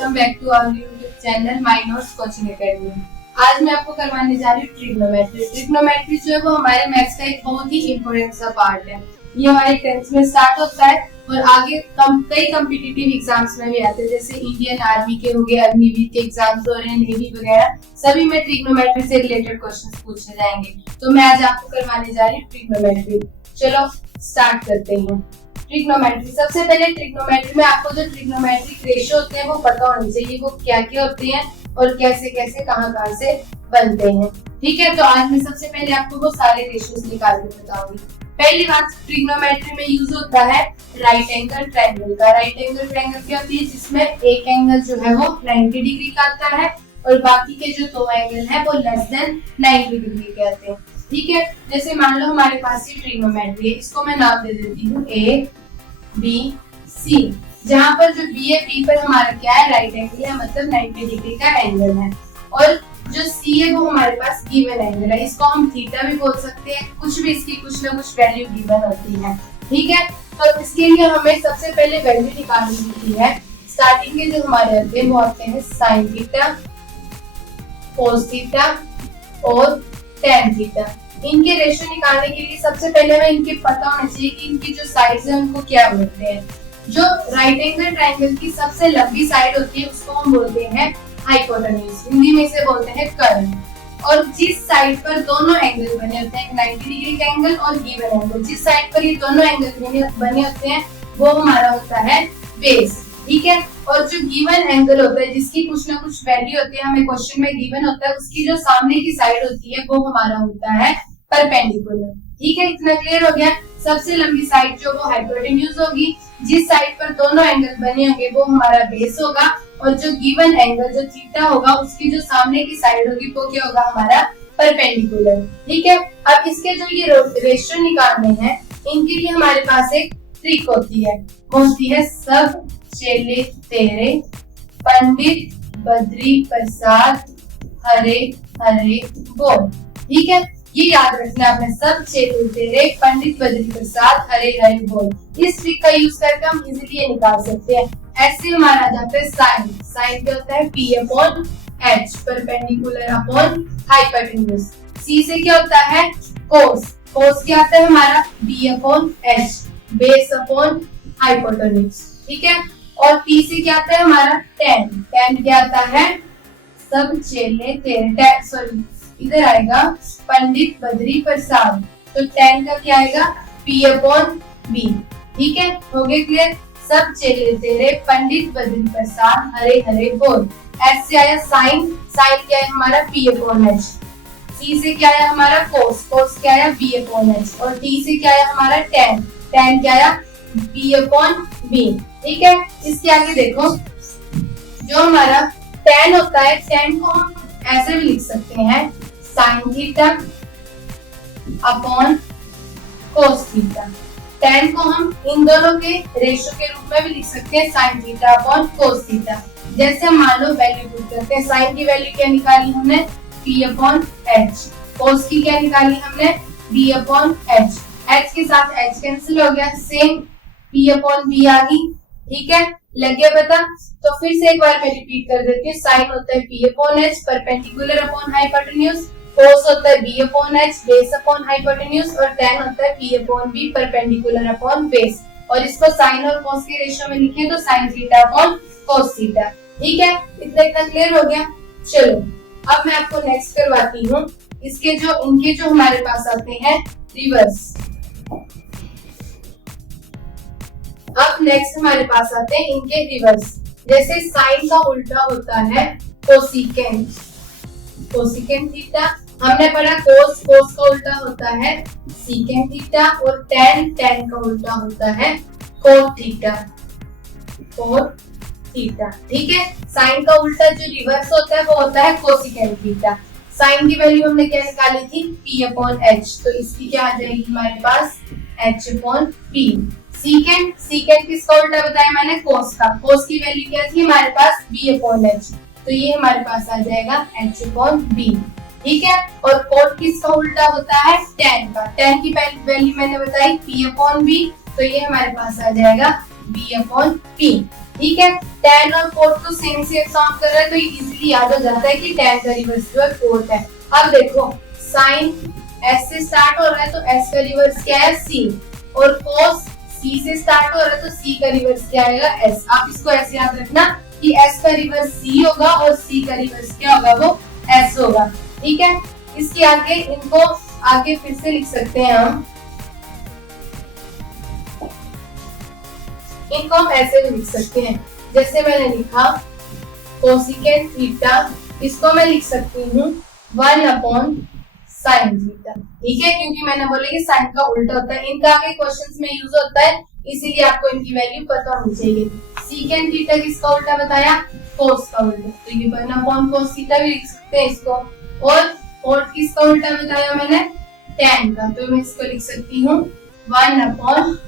Welcome back to our YouTube channel My Notes Coaching Academy. आज मैं आपको करवाने जा रही हूँ ट्रिग्नोमेट्री। ट्रिग्नोमेट्री जो है वो हमारे मैथ्स का एक बहुत ही इंपॉर्टेंट सा पार्ट है। ये हमारे 10th में स्टार्ट होता है और आगे कई कॉम्पिटिटिव एग्जाम्स में भी आते हैं, जैसे इंडियन आर्मी के हो गए, अग्निवीर के एग्जाम्स हो रहे हैं, नेवी वगैरह, सभी में ट्रिग्नोमेट्री से रिलेटेड क्वेश्चंस पूछे जाएंगे। तो मैं आज आपको करवाने जा रही हूँ ट्रिग्नोमेट्री। चलो स्टार्ट करते हैं। ट्रिग्नोमेट्री, सबसे पहले ट्रिग्नोमेट्री में आपको जो ट्रिग्नोमेट्रिक रेशियो होते हैं वो पता होने चाहिए, वो क्या क्या होते हैं और कैसे कैसे कहाँ से बनते हैं। ठीक है, तो आज मैं सबसे पहले आपको वो सारे रेशियोज निकाल के बताऊंगी। पहली बात, ट्रिग्नोमेट्री में यूज होता है राइट एंगल ट्रायंगल का। राइट एंगल ट्रायंगल क्या होती है, जिसमें एक एंगल जो है वो 90 डिग्री का आता है और बाकी के जो दो एंगल है वो लेस देन 90 डिग्री के आते हैं। ठीक है, जैसे मान लो हमारे पास ये ट्रिग्नोमेट्री है, इसको मैं नाम दे देती हूँ ए बी सी, जहाँ पर जो बी है, बी पर हमारा क्या है, राइट एंगल है, मतलब 90 डिग्री का एंगल है, और जो सी है वो हमारे पास गिवन एंगल है। इसको हम थीटा भी बोल सकते हैं, कुछ भी इसकी कुछ ना कुछ वैल्यू गिवन होती है। ठीक है, तो इसके लिए हमें सबसे पहले वैल्यू निकालनी होती है। स्टार्टिंग के जो हमारे होते हैं वो होते हैं साइन थीटा, कोस थीटा और टेन थीटा। इनके रेशियो निकालने के लिए सबसे पहले हमें इनके पता होना चाहिए कि इनकी जो साइड्स है उनको क्या बोलते हैं। जो राइट एंगल ट्रायंगल की सबसे लंबी साइड होती है उसको हम बोलते हैं हाइपोटेन्यूज, हिंदी में इसे बोलते हैं कर्ण। और जिस साइड पर दोनों एंगल बने होते हैं, 90 डिग्री का एंगल और गिवन एंगल, जिस साइड पर ये दोनों एंगल बने होते हैं वो हमारा होता है बेस। ठीक है, और जो गिवन एंगल होता है जिसकी कुछ ना कुछ वैल्यू होती है, हमें क्वेश्चन में गिवन होता है, उसकी जो सामने की साइड होती है वो हमारा होता है परपेंडिकुलर। ठीक है, इतना क्लियर हो गया। सबसे लंबी साइड जो वो हाइपोटेन्यूज होगी, जिस साइड पर दोनों एंगल बने होंगे वो हमारा बेस होगा, और जो गिवन एंगल जो थीटा होगा उसकी जो सामने की साइड होगी वो क्या होगा, हमारा परपेंडिकुलर। ठीक है, अब इसके जो ये रेशियो निकालने हैं, इनके लिए हमारे पास एक ट्रिक होती है, वो होती है सब चेले तेरे पंडित बद्री प्रसाद हरे हरे बोल। ठीक है, ये याद रखना आपने, सब चेले तेरे पंडित बद्री प्रसाद हरे हरे बोल। इस ट्रिक का यूज करके हम इजीली ये निकाल सकते हैं। ऐसे हमारा आ जाता है साइन। साइन क्या होता है, P upon H, perpendicular upon hypotenuse. C से क्या होता है, कोस। कोस क्या आता है हमारा, B upon H, base upon hypotenuse. ठीक है, और टी से क्या आता है हमारा, टेन। टेन क्या आता है, सब चेले तेरे, सॉरी इधर आएगा पंडित बद्री प्रसाद, तो टेन का क्या आएगा, पी अपॉन बी। ठीक है, हो गए क्लियर। सब चेले तेरे पंडित बद्री प्रसाद हरे हरे बोल। एच से आया साइन। साइन क्या है हमारा, पी अपॉन एच। सी से क्या आया हमारा, कोस। कोस क्या आया, बी अपॉन एच। और टी से क्या आया हमारा, टेन। टेन क्या आया, बी अपॉन बी। ठीक है, इसके आगे देखो, जो हमारा टेन होता है, टेन को हम ऐसे भी लिख सकते हैं, sine theta upon cos theta. Ten को हम इन दोनों के रेशियो के रूप में भी लिख सकते हैं, sine theta upon cos theta. जैसे हम मान लो वैल्यू पुट करते हैं, साइन की वैल्यू क्या निकाली हमने, पी अपॉन एच। कोस की क्या निकाली हमने, बी अपॉन एच। एच के साथ एच कैंसिल हो गया, सेम पी अपॉन बी आ गई। ठीक है, लग गया पता। तो फिर से एक बार मैं रिपीट कर देती हूँ। साइन होता है P upon H, perpendicular upon hypotenuse. Cos होता है B upon H, base upon hypotenuse. और टेन होता है P upon B, perpendicular upon base. और इसको साइन और कोस के रेशियो में लिखे तो sine theta upon cos theta. ठीक है, इतना क्लियर हो गया। चलो अब मैं आपको नेक्स्ट करवाती हूँ। इसके जो इनके जो हमारे पास आते हैं रिवर्स। अब नेक्स्ट हमारे पास आते हैं इनके रिवर्स। जैसे साइन का उल्टा होता है कोसिकेंट। कोसिकेंट थीटा हमने पढ़ा, कोस। कोस का उल्टा होता है सीकेंट थीटा, और टेन का उल्टा होता है कोट थीटा। Cot theta. ठीक है, साइन का उल्टा जो रिवर्स होता है वो होता है कोसिकेंट थीटा। साइन की वैल्यू हमने क्या निकाली थी, पी अपॉन एच, तो इसकी क्या आ जाएगी हमारे पास, H upon P. Secant, secant किसका उल्टा बताया मैंने, कोस का। कोस की वैल्यू क्या थी हमारे पास, बी अपॉन एच, तो ये हमारे पास आ जाएगा एच अपॉन बी। ठीक है, और कोट किसका उल्टा होता है, टेन का। टेन की वैल्यू मैंने बताई पी अपॉन बी, तो ये हमारे पास आ जाएगा बी अपॉन पी। ठीक है, tan और cot तो सेम साउंड कर रहा है तो इजीली याद हो जाता है कि tan का रिवर्स जो है cot है। अब देखो sin s से स्टार्ट हो रहा है तो s का रिवर्स क्या है c, और cos c से स्टार्ट हो रहा है तो c का रिवर्स क्या आएगा s। आप इसको ऐसे याद रखना कि s का रिवर्स c होगा और c का रिवर्स क्या होगा, वो s होगा। ठीक है, इसके आगे इनको आगे फिर से लिख सकते हैं हम, इनको हम ऐसे भी लिख सकते हैं जैसे मैंने लिखा कोसिकेंट थीटा, इसको मैं लिख सकती हूँ 1 अपॉन साइन थीटा। ठीक है, क्योंकि मैंने बोला कि साइन का उल्टा होता है, इनका आगे क्वेश्चंस में यूज होता है, इसीलिए आपको इनकी वैल्यू पता होनी चाहिए। सीकेंट थीटा किसका उल्टा बताया, कोस का उल्टा, तो ये 1 अपॉन कोस थीटा भी लिख सकते हैं इसको। और किसका उल्टा बताया मैंने, tan का, तो मैं इसको लिख सकती हूँ 1 अपॉन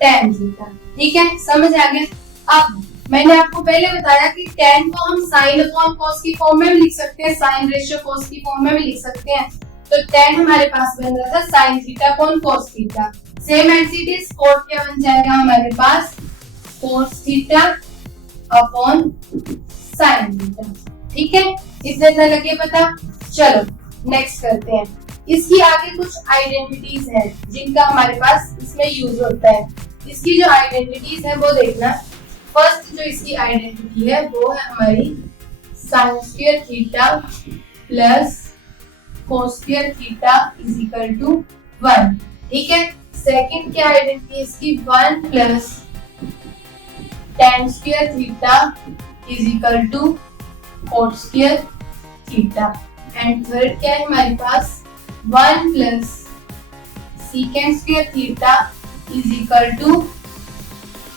tan थीटा। ठीक है, समझ आ गया। अब मैंने आपको पहले बताया कि tan को हम sin अपॉन cos की फॉर्म में भी लिख सकते हैं, sin रेशियो cos की फॉर्म में भी लिख सकते हैं। तो tan हमारे पास बन रहा था sin theta upon cos theta, same as it is cot क्या बन जाएगा हमारे पास, cos theta upon sin theta. ठीक है, इतना लगे पता। चलो नेक्स्ट करते हैं, इसकी आगे कुछ आइडेंटिटीज हैं जिनका हमारे पास इसमें यूज होता है। इसकी जो आइडेंटिटीज है वो देखना। फर्स्ट जो इसकी आइडेंटिटी है वो है हमारी sine square theta plus cos square theta is equal to 1। ठीक है, सेकंड क्या आइडेंटिटी है इसकी, 1 plus tan square theta is equal to cot square theta. And third क्या है हमारे पास, 1 plus secant square theta is equal to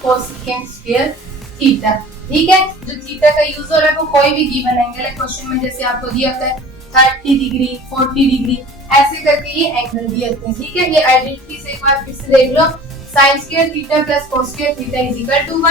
cosecant square theta. ठीक है, जो थीटा का यूज हो रहा है वो कोई भी गिवन एंगल है, क्वेश्चन में जैसे आपको दिया होता है 30 डिग्री 40 डिग्री ऐसे करके ये एंगल दिए होते हैं। ठीक है, ये आइडेंटिटी से एक बार फिर से देख लो, sin square theta plus cos square theta is equal to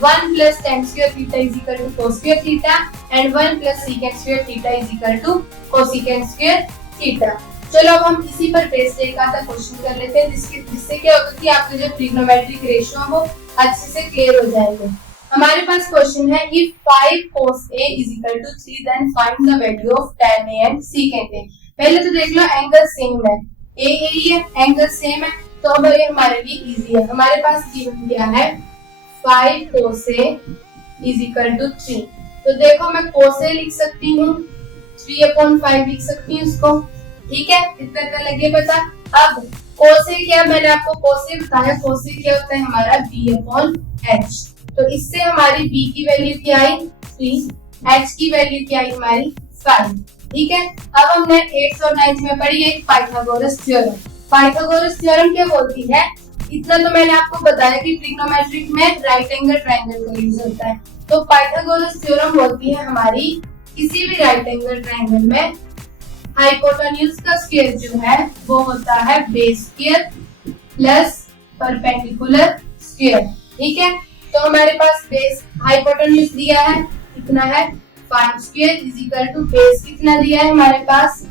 1 plus tan square theta is equal to cos square theta and 1 plus secant square theta is equal to cosecant square theta. चलो अब हम इसी पर based एक आधा question कर लेते हैं जिससे क्या होगा कि आपके जो ट्रिग्नोमेट्रिक रेशियो है वो अच्छे से क्लियर हो जाएंगे। हमारे पास क्वेश्चन है if 5 cos a is equal to 3 then find the value of tan a and secant a। पहले तो देख लो एंगल सेम है, a ही है, एंगल सेम है, तो अब ये हमारे लिए इजी है। हमारे पास गिवन क्या है, 5 cos a is equal to 3, तो देखो मैं cos a लिख सकती हूँ, 3/5 लिख सकती हूँ इसको। ठीक है, इतना लगे पता। अब cos a क्या, मैंने आपको cos a बताया, cos a क्या होता है हमारा b/h, तो इससे हमारी b की वैल्यू क्या आई 3, h की वैल्यू क्या आई हमारी 5। ठीक है, अब हमने 8th और 9th में पढ़ी एक पाइथागोरस थ्योरम। पाइथागोरस थ्योरम क्या बोलती है, इतना तो मैंने आपको बताया कि ट्रिग्नोमेट्रिक में राइट एंगल ट्रायंगल का यूज होता है, तो पाइथागोरस थ्योरम बोलती है हमारी किसी भी राइट एंगल ट्रायंगल में हाइपोटेन्यूज का स्क्वायर जो है वो होता है base square plus perpendicular square. ठीक है, तो हमारे पास बेस हाइपोटेन्यूज दिया है कितना है 5 square is equal to base कितना दिया है हमारे पास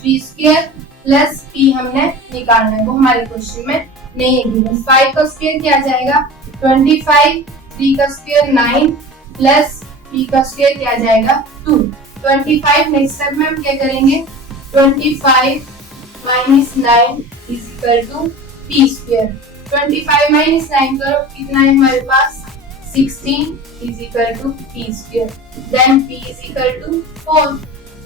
3 स्क्वायर प्लस p हमने निकालना है, वो हमारे क्वेश्चन में नहीं है गिवन। 5 का स्क्वायर क्या आ जाएगा 25, 3 का स्क्वायर 9 प्लस p का स्क्वायर क्या आ जाएगा 2। 25 नेक्स्ट स्टेप में हम क्या करेंगे, 25 minus 9 is equal to p square। 25 minus 9 करो कितना है हमारे पास 16 is equal to p square। Then p is equal to 4,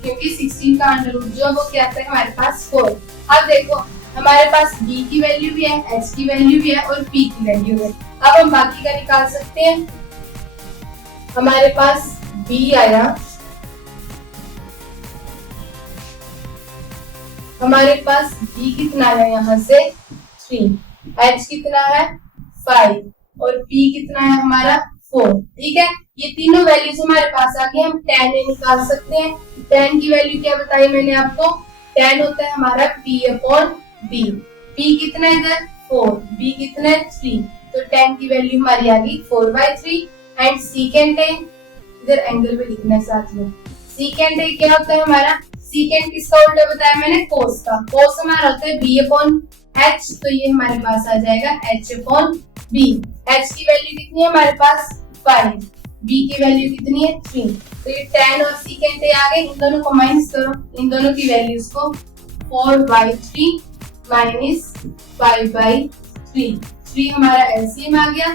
क्योंकि 16 का अंडर रूट जो वो क्या आता है हमारे पास 4। अब देखो हमारे पास b की वैल्यू भी है, h की वैल्यू भी है और p की वैल्यू है। अब हम बाकी का निकाल सकते हैं। हमारे पास b आया, हमारे पास b कितना है यहाँ से 3, h कितना है 5 और p कितना है हमारा 4। ठीक है, ये तीनों वैल्यूज हमारे पास आ गए। हम tan a निकाल सकते हैं। tan की वैल्यू क्या बताई मैंने आपको, tan होता है हमारा p/b। p कितना है इधर 4, b कितना है 3, तो tan की वैल्यू हमारी आ गई 4/3। एंड secant a इधर एंगल पे लिखना है साथ में। secant a क्या होता है हमारा, secant किसका उल्टा बताया मैंने cos का, cos हमारा होता है b/h, तो ये हमारे पास आ जाएगा h/b। h की वैल्यू कितनी है हमारे पास 5, b की वैल्यू कितनी है 3। तो ये tan और secant आ गए, इन दोनों को माइनस करो, इन दोनों की वैल्यूज को 4/3 माइनस 5/3, 3 हमारा एलसीएम आ गया,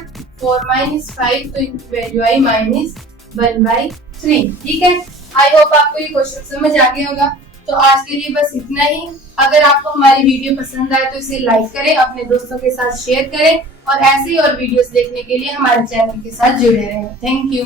4 माइनस 5 तो इनकी वैल्यू आई -1/3। ठीक है, आई होप आपको ये क्वेश्चन समझ आ गया होगा। तो आज के लिए बस इतना ही। अगर आपको हमारी वीडियो पसंद आए तो इसे लाइक करें, अपने दोस्तों के साथ शेयर करें और ऐसे ही और वीडियोस देखने के लिए हमारे चैनल के साथ जुड़े रहें। Thank you.